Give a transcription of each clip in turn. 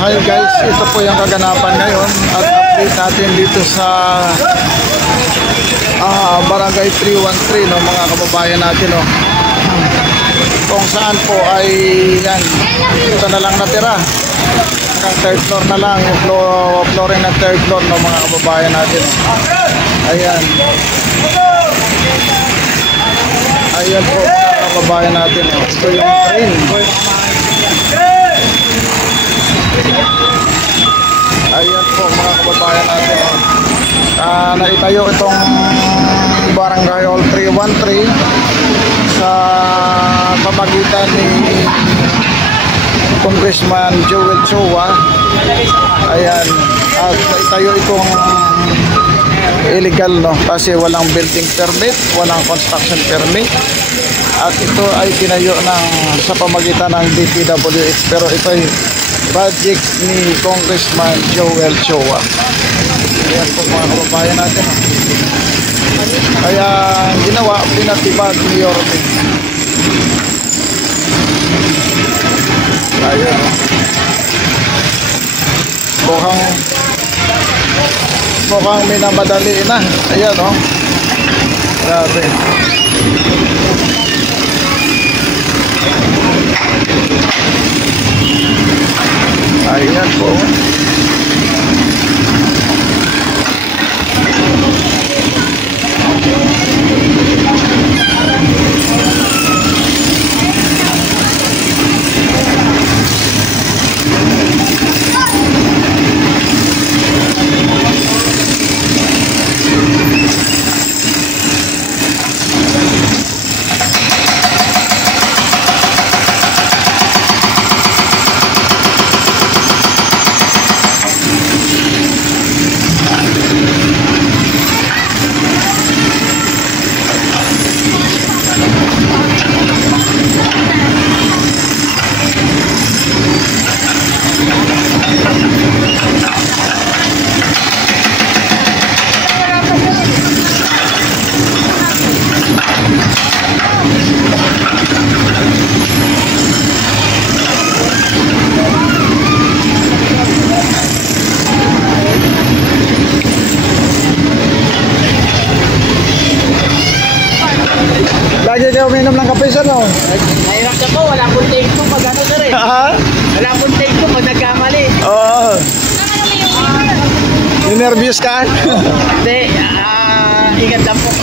Hi guys, ito po yung kaganapan ngayon at update natin dito sa Barangay 313 no, mga kababayan natin no. Kung saan po ay yan, ito na lang natira. Hanggang third floor na lang, yung flooring ng third floor no, mga kababayan natin no. Ayan. Ayan po mga kababayan natin no. Ito yung train. Ayan po mga kababayan natin naitayo itong Barangay Hall 313 sa pamagitan ni Congressman Joel Chua. Ayan, at naitayo itong illegal no, kasi walang building permit, walang construction permit, at ito ay tinayo ng sa pamagitan ng DPWH, pero ito ay project ni Congressman Joel Chua. Ayan po mga kababayan natin no. Kaya ginawa, pinatibag ni Yorme. Ayan no. Mukhang minamadali na. Ayan no. Grabe. Ayan po. Lagi kayo uminom ng kape sir no? Mahirap na po, wala pong take two pag ano sir eh. Wala pong take two pag nagkamali. Oo. Nervous ka? Hindi, ingat lang po.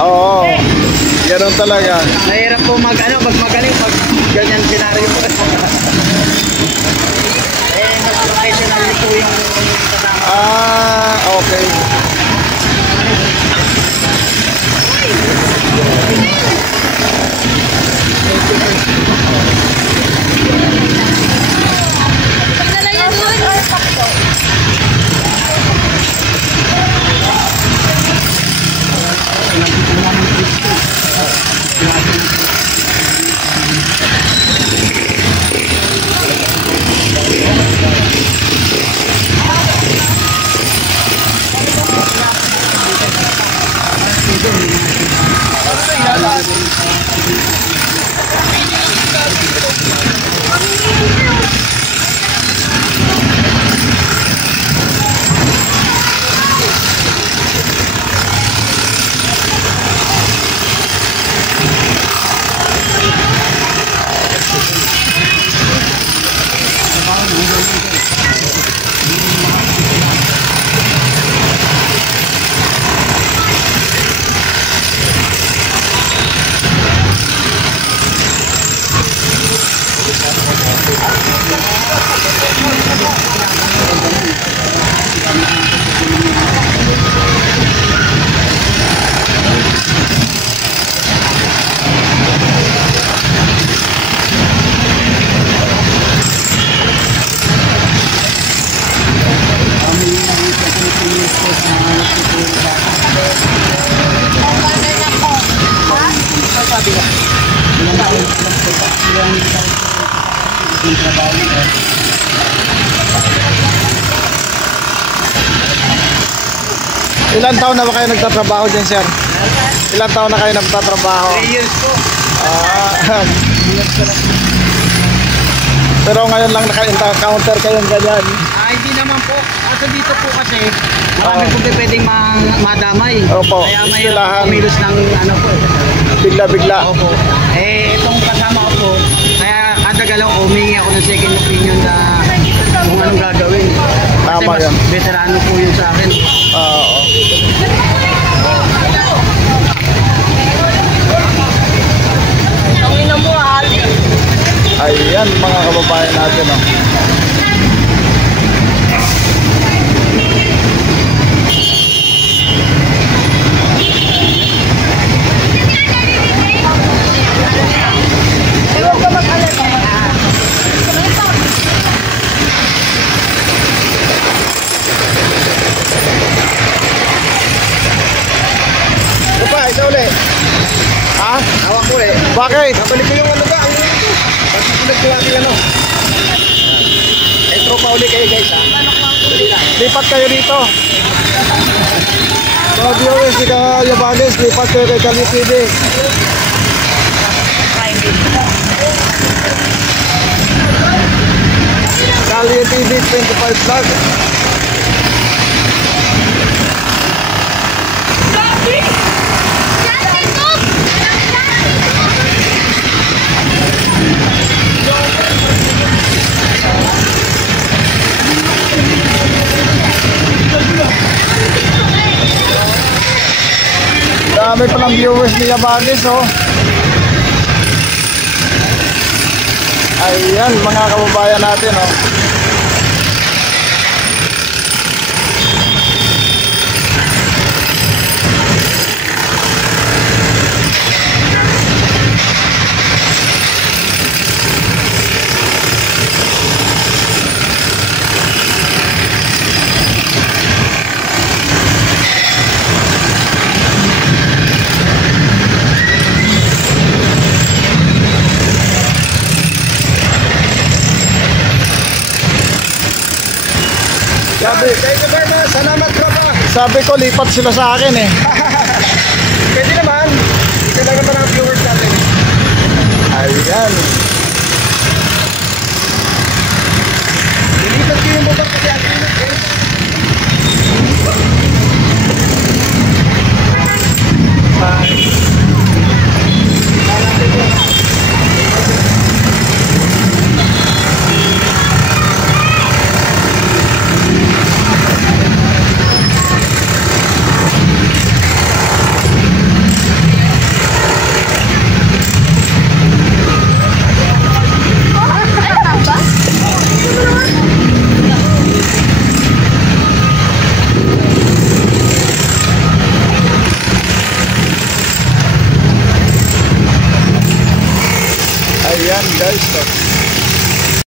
Oo. Ganun talaga. Mahirap po magmagaling pag ganyan senaryo po. Mas professional po yung kasama. Okay. Ilan taon na ba kayo nagtatrabaho dyan, sir? Ilan taon na kayo nagtatrabaho? 3 years po. Pero ngayon lang naka-encounter kayong ganyan. Hindi naman po. Kasi dito po kasi, marami po pwedeng madamay. Opo, Kaya may istilahan. kumilos ng ano po. Bigla-bigla. Opo. Itong kasama ko po, kaya kada galaw ko, humingi ako ng second opinion na kung anong gagawin. Kasi Tama mas yan. veterano po yun sa akin. Oo. Ayan mga kababayan natin, oh. Ito pa, isa ulit. Ha? Hawak ko eh. Bakit? Nabalik ko yung ano ba? Ang kasi sulag ko natin ano. Tropa uli kayo guys ha. Lipat kayo dito. Mga viewers, si Kayabanes, lipat kayo kay Kalye TV. Kalye TV 25 vlog. Dami palang viewers ni Yabanes, oh. Ayan, mga kababayan natin, oh. Salamat tropa. Sabi ko, lipat sila sa akin, eh. Pwede naman. Ito lang naman ang viewers natin. Ayan. Dilipat ko yung motor kasi ang init eh. Ayan, guys, oh.